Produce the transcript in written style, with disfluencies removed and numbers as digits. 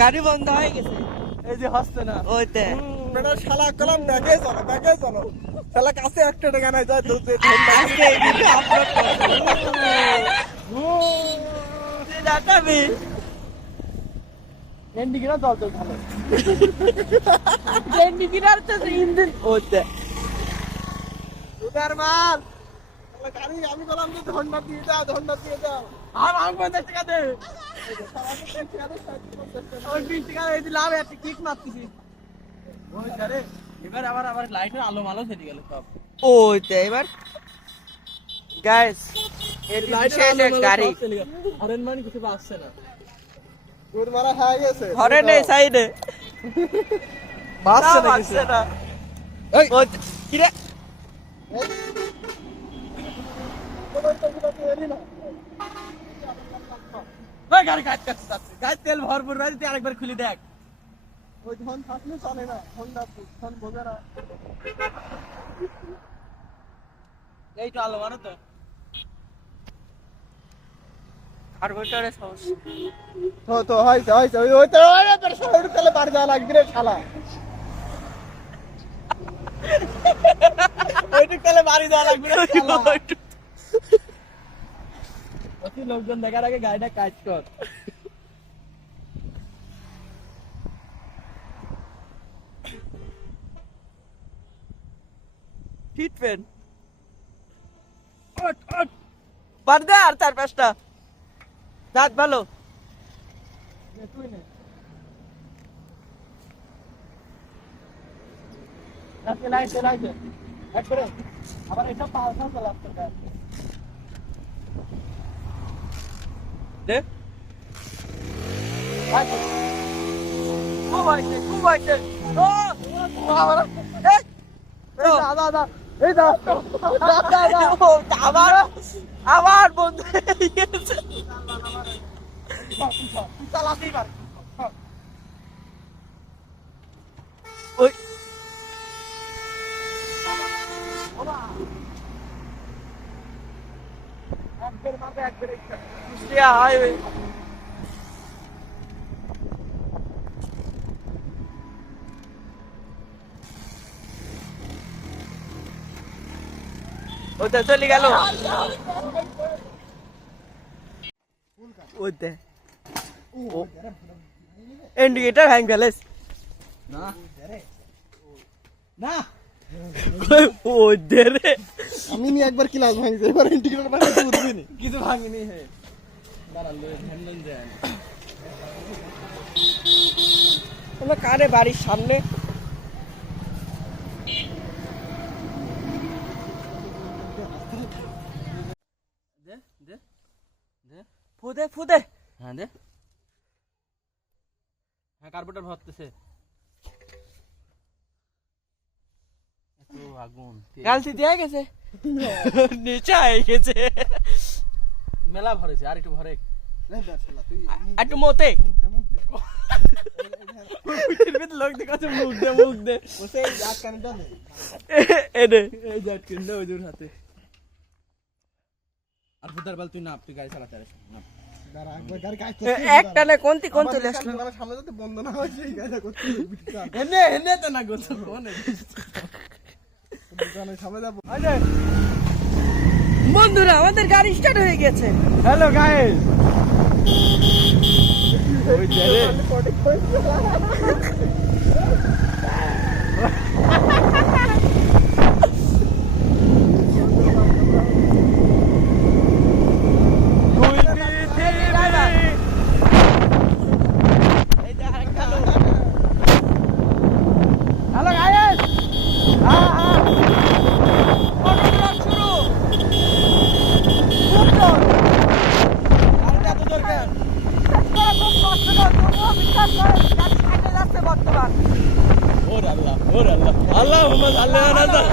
গাড়ি বন্ধ হয়ে গেছে, এই যে হচ্ছে না ওইতে বেটা শালা কলম দেখে চলো শালা কাছে একটা টাকা নাই যায় দুধ আজকে এই ভিডিও আপলোড করব। তুই দেখাবি এন্ডিগিরা জল তো ভালো ইন্ডিকেটর তো ইঞ্জিন ওইতে উদার মাল শালা গাড়ি আমি বললাম যে ধন্যবাদ দিয়ে দাও আর আমি 50 টাকা দে, ওই 20 টাকা এই দিলাম, একটা কিক মারতেছি। ওই রে এবার আবার লাইটের আলো মালো সেটি গেল সব ওইতে। এবার গাইস এর বিশেষ এক গাড়ি হরেন মান কিছু আসছে না তোর মারা হয়ে গেছে ঘরে নেই সাইডে বাসছে না বাসছে না। এই ওই কি রে ওই গাড়ি কাট কাটছে, গাড়ি তেল ভরপুর রাখতে আরেকবার খুলে দেখ। ওই ধন থাকলে চলে না হোন্ডা ধন বোঝে না এই তো আলো মারো তো আর ওইটারে সমস্যা তো হইছে ওই তো আরে তোর সাইড তেলে বাড়ি যাওয়া লাগবে রে শালা ওইটুক তাহলে বাড়ি দেওয়া লাগবে না শালা। অতি লোকজন দেখার আগে গাড়িটা কাজ কর। ফিটফেন বার দে আর 4-5টা দাঁত ভালো। তুই নে লাইট একবারে আবার এটা পালসা চালাচ্ছে দে খুব হয়েছে ও আবার এই এই দাদা এই দাদা ও, আবার বন্ধু হয়ে গেছে। চালাতেই পারে ওই একবার মাপে একবার কুষ্টিয়া হাইওয়ে ওটা চলে গেল ওতে ইন্ডিকেটর হ্যাং গেলেস না না ওতে রে আমি নি একবার ক্লাস ভাঙিছে এবার ইন্টিগ্রেটর মানে উঠবি নি কিছু ভাঙিনি হে দাঁড়ান ধ্যান দেন যায় আমরা কারে বাড়ির সামনে দে দে দে ফুদে ফুদে হ্যাঁ দে হ্যাঁ কার্বোরেটর ভরতেছে এত আগুন গালতি দিয়ে গেছে নিচে আই গেছে মেলা ভরেছে আর একটু ভরে একটু মতে লোক দেখাচ্ছে মুখ দে বসে এই জাত কানিটা নে এনে এই জাত কিনলে ওই দূর হাতে আর ফুদার বল তুই নাপ তুই গাড়ি চালাতে পারিস না দাঁড়া একবার গাড়ি কাজ একটা না কোন চলে আসলো আমার সামনে যাতে বন্ধ না হয় সেই গাড়িটা করতে এনে তো না গোছ কোন দোকানের সামনে যাব বন্ধুরা আমাদের গাড়ি স্টার্ট হয়ে গেছে। হ্যালো গাইস ওই যে রে হ্যালো গাইস আল্লাহ আল্লাহ